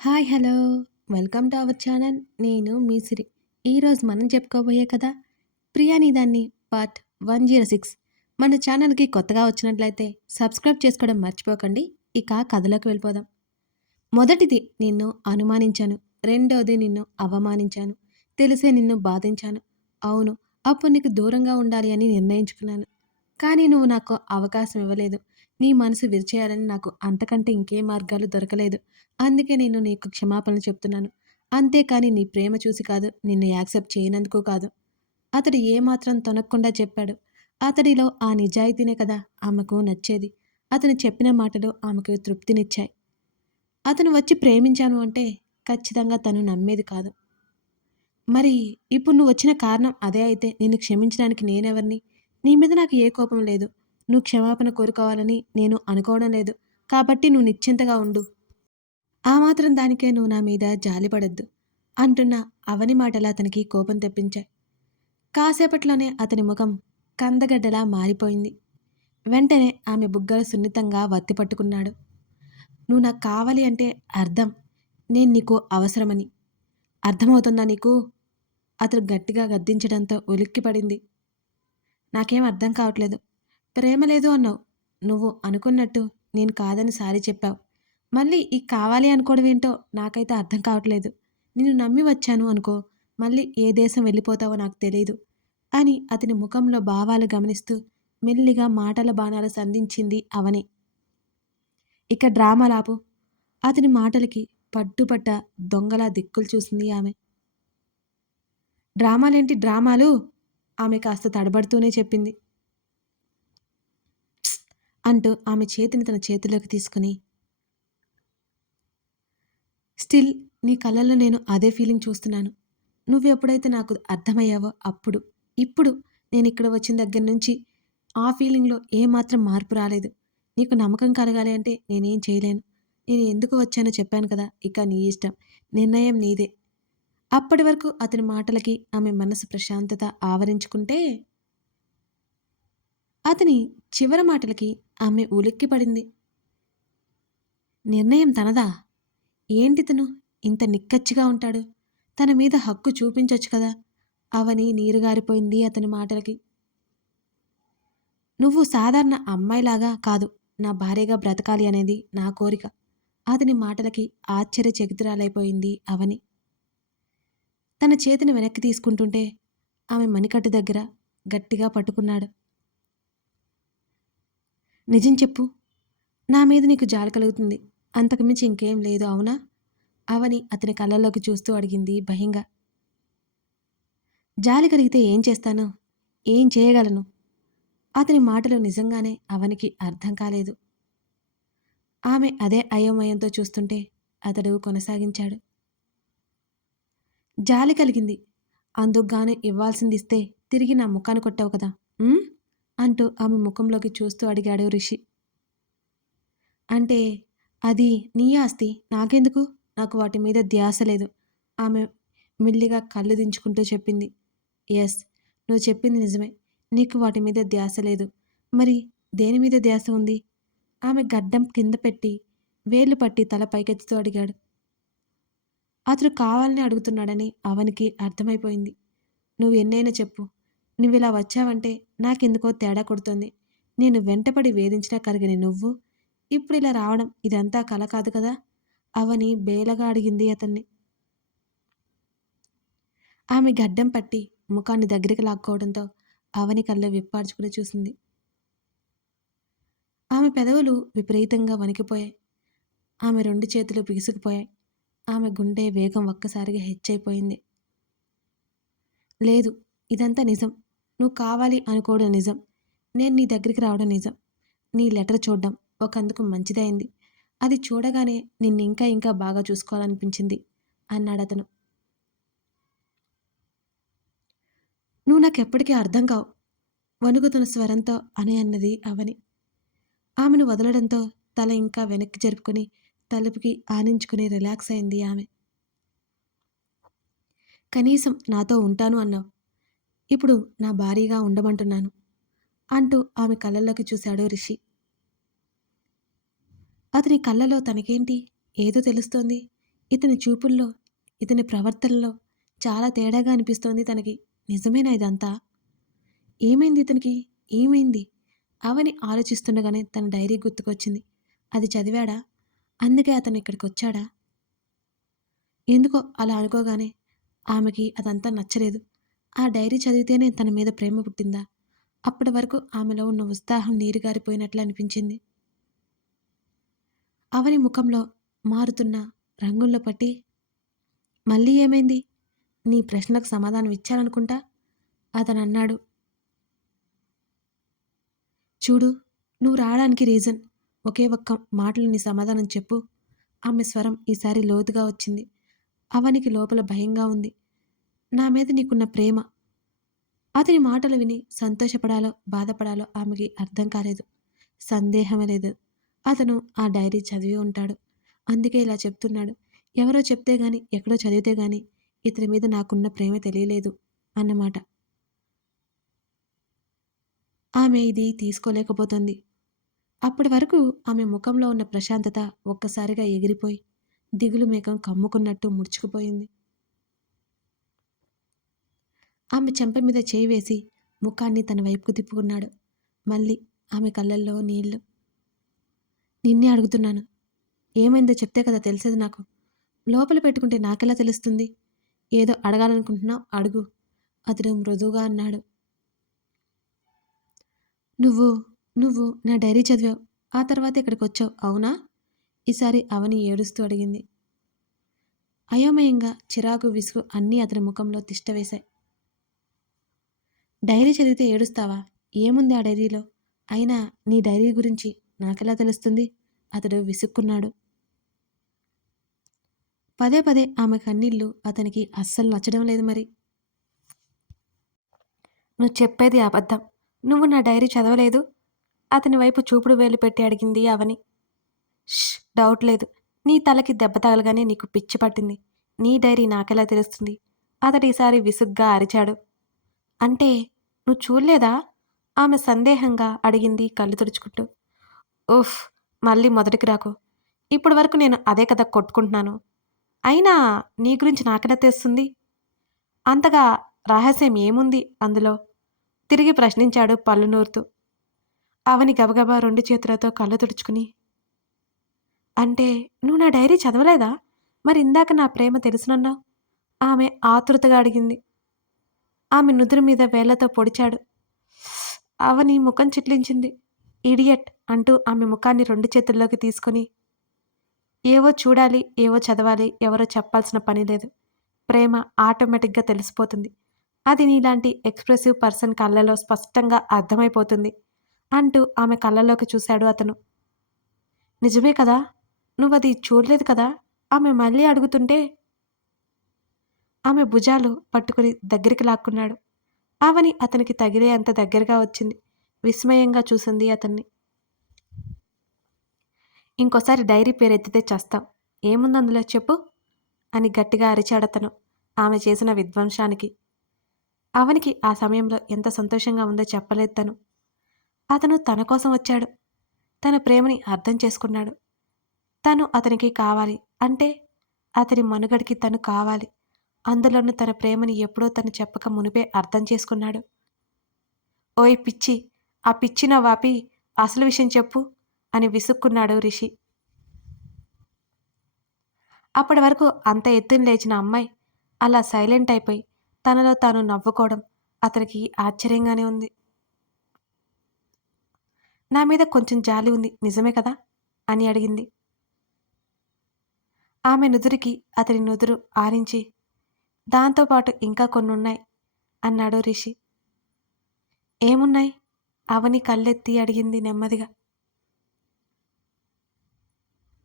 Hi hello. Welcome to our channel. నేను మీ సిరి ఈరోజు మనం చెప్పుకోబోయే కదా ప్రియాని దాన్ని పార్ట్ వన్ జీరో సిక్స్. మన ఛానల్కి కొత్తగా వచ్చినట్లయితే సబ్స్క్రైబ్ చేసుకోవడం మర్చిపోకండి. ఇక కథలోకి వెళ్ళిపోదాం. మొదటిది నిన్ను అనుమానించాను. రెండోది నిన్ను అవమానించాను. తెలిసే నిన్ను బాధించాను. అవును అప్పుడు నీకు దూరంగా ఉండాలి అని నిర్ణయించుకున్నాను. కానీ నువ్వు నాకు అవకాశం ఇవ్వలేదు. నీ మనసు విరిచేయాలని నాకు అంతకంటే ఇంకే మార్గాలు దొరకలేదు. అందుకే నేను నీకు క్షమాపణలు చెప్తున్నాను. అంతేకాని నీ ప్రేమ చూసి కాదు నిన్ను యాక్సెప్ట్ చేయనందుకు కాదు. అతడు ఏమాత్రం తొనక్కుండా చెప్పాడు. అతడిలో ఆ నిజాయితీనే కదా ఆమెకు నచ్చేది. అతను చెప్పిన మాటలు ఆమెకు తృప్తినిచ్చాయి. అతను వచ్చి ప్రేమించాను అంటే ఖచ్చితంగా తను నమ్మేది కాదు. మరి ఇప్పుడు నువ్వు వచ్చిన కారణం అదే అయితే నిన్ను క్షమించడానికి నేనెవరిని? నీ మీద నాకు ఏ కోపం లేదు. నువ్వు క్షమాపణ కోరుకోవాలని నేను అనుకోవడం లేదు. కాబట్టి నువ్వు నిశ్చింతగా ఉండు. ఆ మాత్రం దానికే నువ్వు నా మీద జాలిపడద్దు అంటున్న అవని మాటలు అతనికి కోపం తెప్పించాయి. కాసేపట్లోనే అతని ముఖం కందగడ్డలా మారిపోయింది. వెంటనే ఆమె బుగ్గలు సున్నితంగా వత్తి పట్టుకున్నాడు. నువ్వు నాకు కావాలి అంటే అర్థం. నేను నీకు అవసరమని. అర్థమవుతుందా నీకు? అతడు గట్టిగా గద్దించడంతో ఉలిక్కిపడింది. నాకేం అర్థం కావట్లేదు. ప్రేమ లేదు అన్నావు. నువ్వు అనుకున్నట్టు నేను కాదని సారీ చెప్పావు. మళ్ళీ ఈ కావాలి అనుకోవడం ఏంటో నాకైతే అర్థం కావట్లేదు. నిన్ను నమ్మి వచ్చాను అనుకో మళ్ళీ ఏ దేశం వెళ్ళిపోతావో నాకు తెలియదు అని అతని ముఖంలో భావాలు గమనిస్తూ మెల్లిగా మాటల బాణాలు సంధించింది అవని. ఇక డ్రామా లాపు. అతని మాటలకి పట్టుపట్ట దొంగలా దిక్కులు చూసింది ఆమె. డ్రామాలేంటి డ్రామాలు? ఆమె కాస్త తడబడుతూనే చెప్పింది. అంటూ ఆమె చేతిని తన చేతిలోకి తీసుకుని స్టిల్ నీ కళ్ళల్లో నేను అదే ఫీలింగ్ చూస్తున్నాను. నువ్వు ఎప్పుడైతే నాకు అర్థమయ్యావో అప్పుడు ఇప్పుడు నేను ఇక్కడ వచ్చిన దగ్గర నుంచి ఆ ఫీలింగ్లో ఏమాత్రం మార్పు రాలేదు. నీకు నమ్మకం కలగాలి అంటే నేనేం చేయలేను. నేను ఎందుకు వచ్చానో చెప్పాను కదా ఇక నీ ఇష్టం. నిర్ణయం నీదే. అప్పటి వరకు అతని మాటలకి ఆమె మనసు ప్రశాంతత ఆవరించుకుంటే అతని చివరి మాటలకి ఆమె ఉలిక్కిపడింది. నిర్ణయం తనదా? ఏంటి తను? ఇంత నిక్కచ్చిగా ఉంటాడు. తన మీద హక్కు చూపించొచ్చు కదా? అవని నీరుగారిపోయింది అతని మాటలకి. నువ్వు సాధారణ అమ్మాయిలాగా కాదు. నా భార్యగా బ్రతకాలి అనేది నా కోరిక. అతని మాటలకి ఆశ్చర్యచకితురాలైపోయింది అవని. తన చేతిని వెనక్కి తీసుకుంటుంటే ఆమె మణికట్టు దగ్గర గట్టిగా పట్టుకున్నాడు. నిజం చెప్పు. నా మీద నీకు జాలి కలుగుతుంది. అంతకుమించి ఇంకేం లేదు అవునా? అవని అతని కళ్ళల్లోకి చూస్తూ అడిగింది భయంగా. జాలి కలిగితే ఏం చేస్తాను? ఏం చేయగలను? అతని మాటలు నిజంగానే అవనికి అర్థం కాలేదు. ఆమె అదే అయోమయంతో చూస్తుంటే అతడు కొనసాగించాడు. జాలి కలిగింది. అందుకుగాను ఇవ్వాల్సింది ఇస్తే తిరిగి నా ముఖాన్ని కొట్టావు కదా అంటూ ఆమె ముఖంలోకి చూస్తూ అడిగాడు రిషి. అంటే అది నీ ఆస్తి నాకెందుకు? నాకు వాటి మీద ధ్యాస లేదు. ఆమె మెల్లిగా కళ్ళు దించుకుంటూ చెప్పింది. ఎస్ నువ్వు చెప్పింది నిజమే. నీకు వాటి మీద ధ్యాస లేదు. మరి దేని మీద ధ్యాస ఉంది? ఆమె గడ్డం కింద పెట్టి వేలు పట్టి తల పైకెత్తుతూ అడిగాడు. అతడు కావాలని అడుగుతున్నాడని అవనికి అర్థమైపోయింది. నువ్వు ఎన్నైనా చెప్పు. నువ్వు ఇలా వచ్చావంటే నాకెందుకో తేడా కొడుతుంది. నేను వెంటపడి వేధించినా కరిగిన నువ్వు. ఇప్పుడు ఇలా రావడం ఇదంతా కల కాదు కదా? అవని బేలగా అడిగింది అతన్ని. ఆమె గడ్డం పట్టి ముఖాన్ని దగ్గరికి లాక్కోవడంతో అవని కళ్ళు విప్పార్చుకుని చూసింది. ఆమె పెదవులు విపరీతంగా వణికిపోయాయి. ఆమె రెండు చేతులు బిగుసుకుపోయాయి. ఆమె గుండె వేగం ఒక్కసారిగా హెచ్చైపోయింది. లేదు ఇదంతా నిజం. నువ్వు కావాలి అనుకోవడం నిజం. నేను నీ దగ్గరికి రావడం నిజం. నీ లెటర్ చూడడం ఒకందుకు మంచిదైంది. అది చూడగానే నిన్ను ఇంకా ఇంకా బాగా చూసుకోవాలనిపించింది అన్నాడు అతను. నువ్వు నాకెప్పటికీ అర్థం కావు. వణుకుతున్న స్వరంతో అని అన్నది అవని. ఆమెను వదలడంతో తల ఇంకా వెనక్కి జరుపుకొని తలుపుకి ఆనించుకుని రిలాక్స్ అయింది ఆమె. కనీసం నాతో ఉంటాను అన్నావు. ఇప్పుడు నా భారీగా ఉండమంటున్నాను అంటూ ఆమె కళ్ళల్లోకి చూశాడు రిషి. అతని కళ్ళలో తనకేంటి? ఏదో తెలుస్తోంది. ఇతని చూపుల్లో ఇతని ప్రవర్తనలో చాలా తేడాగా అనిపిస్తోంది తనకి. నిజమేనా ఇదంతా? ఏమైంది ఇతనికి? ఏమైంది? అవని ఆలోచిస్తుండగానే తన డైరీ గుర్తుకొచ్చింది. అది చదివాడా? అందుకే అతను ఇక్కడికి వచ్చాడా ఎందుకో అలా అనుకోగానే ఆమెకి అదంతా నచ్చలేదు. ఆ డైరీ చదివితేనే తన మీద ప్రేమ పుట్టిందా? అప్పటి వరకు ఆమెలో ఉన్న ఉత్సాహం నీరుగారిపోయినట్లు అనిపించింది. అవని ముఖంలో మారుతున్న రంగుల్లో పట్టి మళ్ళీ ఏమైంది? నీ ప్రశ్నకు సమాధానం ఇచ్చాననుకుంటా? అతను అన్నాడు. చూడు నువ్వు రావడానికి రీజన్ ఒకే ఒక్క మాటలు నీ సమాధానం చెప్పు. ఆమె స్వరం ఈసారి లోతుగా వచ్చింది. అవనికి లోపల భయంగా ఉంది. నా మీద నీకున్న ప్రేమ. అతని మాటలు విని సంతోషపడాలో బాధపడాలో ఆమెకి అర్థం కాలేదు. సందేహమే లేదు. అతను ఆ డైరీ చదివి ఉంటాడు. అందుకే ఇలా చెప్తున్నాడు. ఎవరో చెప్తే గాని ఎక్కడో చదివితే గాని ఇతని మీద నాకున్న ప్రేమ తెలియలేదు అన్నమాట. ఆమె ఇది తీసుకోలేకపోతుంది. అప్పటి వరకు ఆమె ముఖంలో ఉన్న ప్రశాంతత ఒక్కసారిగా ఎగిరిపోయి దిగులు మేఘం కమ్ముకున్నట్టు ముడుచుకుపోయింది. ఆమె చెంప మీద చేయి వేసి ముఖాన్ని తన వైపుకు తిప్పుకున్నాడు. మళ్ళీ ఆమె కళ్ళల్లో నీళ్ళు నిన్నే అడుగుతున్నాను. ఏమైందో చెప్తే కదా తెలిసేది నాకు. లోపల పెట్టుకుంటే నాకెలా తెలుస్తుంది? ఏదో అడగాలనుకుంటున్నావు అడుగు. అతడు మృదువుగా అన్నాడు. నువ్వు నువ్వు నా డైరీ చదివావు. ఆ తర్వాత ఇక్కడికి వచ్చావు అవునా? ఈసారి అవని ఏడుస్తూ అడిగింది. అయోమయంగా చిరాకు విసుగు అన్నీ అతని ముఖంలో తిష్టవేశాయి డైరీ చదివితే ఏడుస్తావా? ఏముంది ఆ డైరీలో? అయినా నీ డైరీ గురించి నాకెలా తెలుస్తుంది? అతడు విసుక్కున్నాడు. పదే పదే ఆమె కన్నీళ్ళు అతనికి అస్సలు నచ్చడం లేదు మరి. నువ్వు చెప్పేది అబద్ధం. నువ్వు నా డైరీ చదవలేదు. అతని వైపు చూపుడు వేలు పెట్టి అడిగింది అవని. "ష్, డౌట్ లేదు. నీ తలకి దెబ్బ తగలగానే నీకు పిచ్చి పట్టింది. నీ డైరీ నాకెలా తెలుస్తుంది? అతడు ఈసారి విసుగ్గా అరిచాడు. అంటే నువ్వు చూడలేదా? ఆమె సందేహంగా అడిగింది కళ్ళు తుడుచుకుంటూ. ఉఫ్ మళ్ళీ మొదటికి రాకు. ఇప్పటి వరకు నేను అదే కదా కొట్టుకుంటున్నాను. అయినా నీ గురించి నాకెలా తెస్తుంది అంతగా రహస్యం ఏముంది అందులో? తిరిగి ప్రశ్నించాడు పళ్ళు నూరుతూ. అవని గబగబా రెండు చేతులతో కళ్ళు తుడుచుకుని అంటే నువ్వు నా డైరీ చదవలేదా? మరి ఇందాక నా ప్రేమ తెలుసునన్నావు? ఆమె ఆతృతగా అడిగింది. ఆమె నుదురు మీద వేళ్ళతో పొడిచాడు. అవని ముఖం చిట్లించింది. ఇడియట్ అంటూ ఆమె ముఖాన్ని రెండు చేతుల్లోకి తీసుకొని ఏవో చూడాలి ఏవో చదవాలి ఎవరో చెప్పాల్సిన పని లేదు. ప్రేమ ఆటోమేటిక్గా తెలిసిపోతుంది. అది నీలాంటి ఎక్స్ప్రెసివ్ పర్సన్ కళ్ళలో స్పష్టంగా అర్థమైపోతుంది అంటూ ఆమె కళ్ళలోకి చూశాడు అతను. నిజమే కదా? నువ్వు అది చూడలేదు కదా? ఆమె మళ్ళీ అడుగుతుంటే ఆమె భుజాలు పట్టుకుని దగ్గరికి లాక్కున్నాడు. అవని అతనికి తగిలే అంత దగ్గరగా వచ్చింది. విస్మయంగా చూసింది అతన్ని. ఇంకోసారి డైరీ పేరు ఎత్తితే చేస్తాం. ఏముంది అందులో చెప్పు? అని గట్టిగా అరిచాడతను ఆమె చేసిన విధ్వంసానికి. అవనికి ఆ సమయంలో ఎంత సంతోషంగా ఉందో చెప్పలేదు తను. అతను తన కోసం వచ్చాడు. తన ప్రేమని అర్థం చేసుకున్నాడు. తను అతనికి కావాలి అంటే అతని మనుగడికి తను కావాలి. అందులోనూ తన ప్రేమని ఎప్పుడో తను చెప్పక మునిపే అర్థం చేసుకున్నాడు. ఓయ్ పిచ్చి ఆ పిచ్చిన వాపి అసలు విషయం చెప్పు అని విసుక్కున్నాడు రిషి. అప్పటి వరకు అంత ఎత్తున లేచిన అమ్మాయి అలా సైలెంట్ అయిపోయి తనలో తాను నవ్వుకోవడం అతనికి ఆశ్చర్యంగానే ఉంది. నా మీద కొంచెం జాలి ఉంది నిజమే కదా? అని అడిగింది. ఆమె నుదురికి అతని నుదురు ఆరించి దాంతోపాటు ఇంకా కొన్ని ఉన్నాయి అన్నాడు రిషి. ఏమున్నాయి? అవని కళ్ళెత్తి అడిగింది నెమ్మదిగా.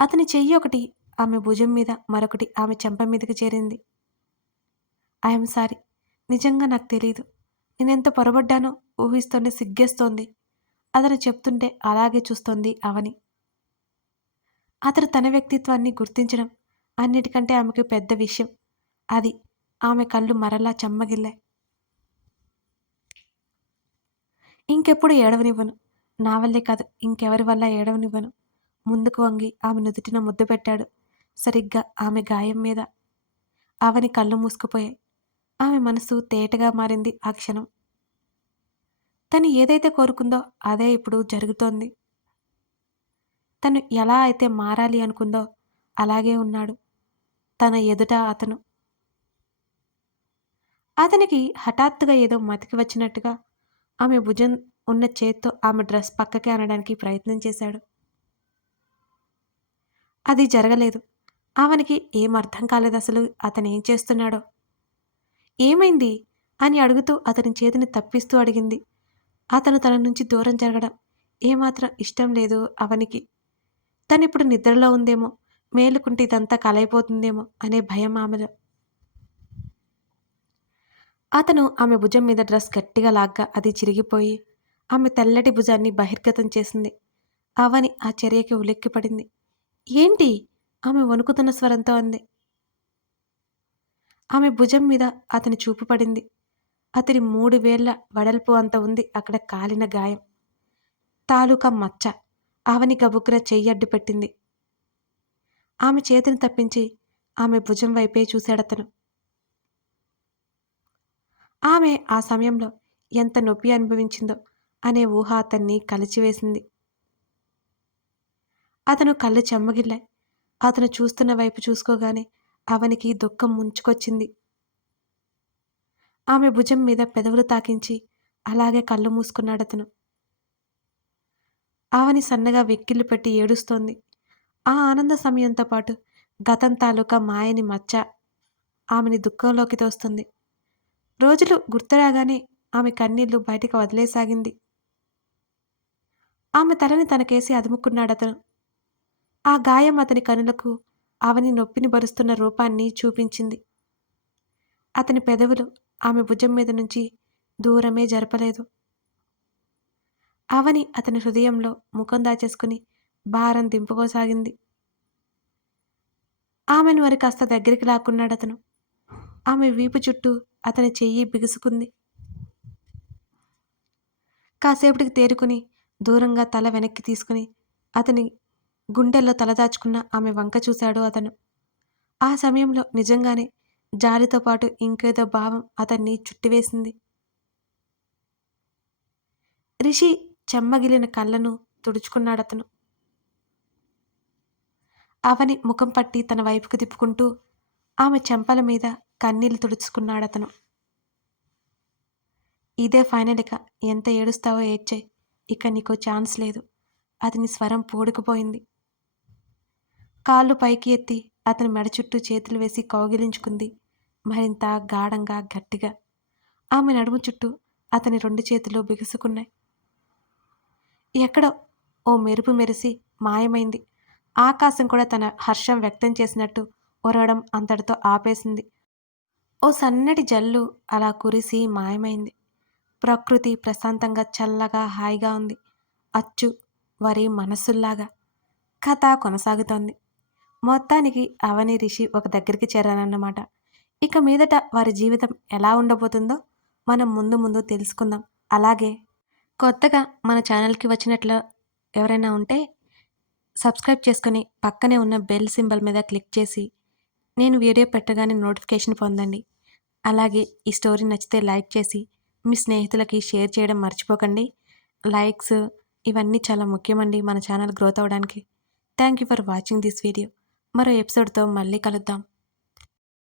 అతని చెయ్యి ఒకటి ఆమె భుజం మీద మరొకటి ఆమె చెంప మీదకి చేరింది. ఐఎమ్ సారీ నిజంగా నాకు తెలియదు నేనెంత పొరబడ్డానో ఊహిస్తోంది సిగ్గేస్తోంది. అతను చెప్తుంటే అలాగే చూస్తోంది అవని. అతడు తన వ్యక్తిత్వాన్ని గుర్తించడం అన్నిటికంటే ఆమెకు పెద్ద విషయం. అది ఆమె కళ్ళు మరలా చెమ్మగిల్లాయి. ఇంకెప్పుడు ఏడవనివ్వను. నా వల్లే కాదు ఇంకెవరి వల్ల ఏడవనివ్వను. ముందుకు వంగి ఆమె నుదుటిన ముద్దు పెట్టాడు. సరిగ్గా ఆమె గాయం మీద అవని కళ్ళు మూసుకుపోయాయి. ఆమె మనసు తేటగా మారింది ఆ క్షణం. తను ఏదైతే కోరుకుందో అదే ఇప్పుడు జరుగుతోంది. తను ఎలా అయితే మారాలి అనుకుందో అలాగే ఉన్నాడు. తన ఎదుట అతను అతనికి హఠాత్తుగా ఏదో మతికి వచ్చినట్టుగా ఆమె భుజం ఉన్న చేత్తో ఆమె డ్రెస్ పక్కకి అనడానికి ప్రయత్నం చేశాడు. అది జరగలేదు. ఆమెకి ఏం అర్థం కాలేదు అసలు. అతను ఏం చేస్తున్నాడో? ఏమైంది? అని అడుగుతూ అతని చేతిని తప్పిస్తూ అడిగింది. అతను తన నుంచి దూరం జరగడం ఏమాత్రం ఇష్టం లేదు అవనికి. తనిప్పుడు నిద్రలో ఉందేమో మేలుకుంటే ఇదంతా కలైపోతుందేమో అనే భయం ఆమెలో. అతను ఆమె భుజం మీద డ్రెస్ గట్టిగా లాగ్గా అది చిరిగిపోయి ఆమె తెల్లటి భుజాన్ని బహిర్గతం చేసింది. అవని ఆ చర్యకి ఉలిక్కిపడింది. ఏంటి? ఆమె వణుకుతున్న స్వరంతో అంది. ఆమె భుజం మీద అతని చూపు పడింది. అతని మూడు వేళ్ళ వడల్పు అంత ఉంది అక్కడ కాలిన గాయం. తాలూకా మచ్చ. ఆవని గబుక్కున చెయ్యడ్డు పెట్టింది. ఆమె చేతిని తప్పించి ఆమె భుజం వైపే చూశాడతను. ఆమె ఆ సమయంలో ఎంత నొప్పి అనుభవించిందో అనే ఊహ అతన్ని కలిచివేసింది. అతను కళ్ళు చెమ్మగిల్లాయి. అతను చూస్తున్న వైపు చూసుకోగానే అవనికి దుఃఖం ముంచుకొచ్చింది. ఆమె భుజం మీద పెదవులు తాకించి అలాగే కళ్ళు మూసుకున్నాడతను ఆవని సన్నగా వెక్కిళ్ళు పెట్టి ఏడుస్తోంది. ఆ ఆనంద సమయంతో పాటు గతం తాలూకా మాయని మచ్చ ఆమెని దుఃఖంలోకి తోస్తుంది. రోజులు గుర్తురాగానే ఆమె కన్నీళ్ళు బయటికి వదిలేసాగింది. ఆమె తలని తనకేసి అదుముకున్నాడతను. ఆ గాయం అతని కనులకు అవని నొప్పిని బరుస్తున్న రూపాన్ని చూపించింది. అతని పెదవులు ఆమె భుజం మీద నుంచి దూరమే జరపలేదు. అవని అతని హృదయంలో ముఖం దాచేసుకుని భారం దింపుకోసాగింది. ఆమెను మరి కాస్త దగ్గరికి లాక్కున్నాడు అతను ఆమె వీపు చుట్టూ అతని చెయ్యి బిగుసుకుంది. కాసేపటికి తేరుకుని దూరంగా తల వెనక్కి తీసుకుని అతని గుండెల్లో తలదాచుకున్న ఆమె వంక చూశాడు అతను. ఆ సమయంలో నిజంగానే జాలితో పాటు ఇంకేదో భావం అతన్ని చుట్టివేసింది. రిషి చెమ్మగిలిన కళ్ళను తుడుచుకున్నాడతను. అవని ముఖం పట్టి తన వైపుకు తిప్పుకుంటూ ఆమె చెంపల మీద కన్నీళ్ళు తుడుచుకున్నాడతను. ఇదే ఫైనల్ ఇక. ఎంత ఏడుస్తావో ఏడ్చే. ఇక నీకు ఛాన్స్ లేదు. అతని స్వరం పూడుకుపోయింది. కాళ్ళు పైకి ఎత్తి అతని మెడ చుట్టూ చేతులు వేసి కౌగిలించుకుంది. మరింత గాఢంగా గట్టిగా. ఆమె నడుము చుట్టూ అతని రెండు చేతులు బిగుసుకున్నాయి. ఎక్కడో? ఓ మెరుపు మెరిసి మాయమైంది. ఆకాశం కూడా తన హర్షం వ్యక్తం చేసినట్టు ఒరవడం అంతటితో ఆపేసింది. ఓ సన్నటి జల్లు అలా కురిసి మాయమైంది. ప్రకృతి ప్రశాంతంగా చల్లగా హాయిగా ఉంది. అచ్చు వారి మనస్సుల్లాగా కథ కొనసాగుతోంది. మొత్తానికి అవని రిషి ఒక దగ్గరికి చేరానన్నమాట. ఇక మీదట వారి జీవితం ఎలా ఉండబోతుందో మనం ముందు ముందు తెలుసుకుందాం. అలాగే కొత్తగా మన ఛానల్కి వచ్చినట్లు ఎవరైనా ఉంటే సబ్స్క్రైబ్ చేసుకుని పక్కనే ఉన్న బెల్ సింబల్ మీద క్లిక్ చేసి నేను వీడియో పెట్టగానే నోటిఫికేషన్ పొందండి. అలాగే ఈ స్టోరీ నచ్చితే లైక్ చేసి మీ స్నేహితులకి షేర్ చేయడం మర్చిపోకండి. లైక్స్ ఇవన్నీ చాలా ముఖ్యమండి మన ఛానల్ గ్రోత్ అవ్వడానికి thank you for watching this video. మరో ఎపిసోడ్తో మళ్ళీ కలుద్దాం.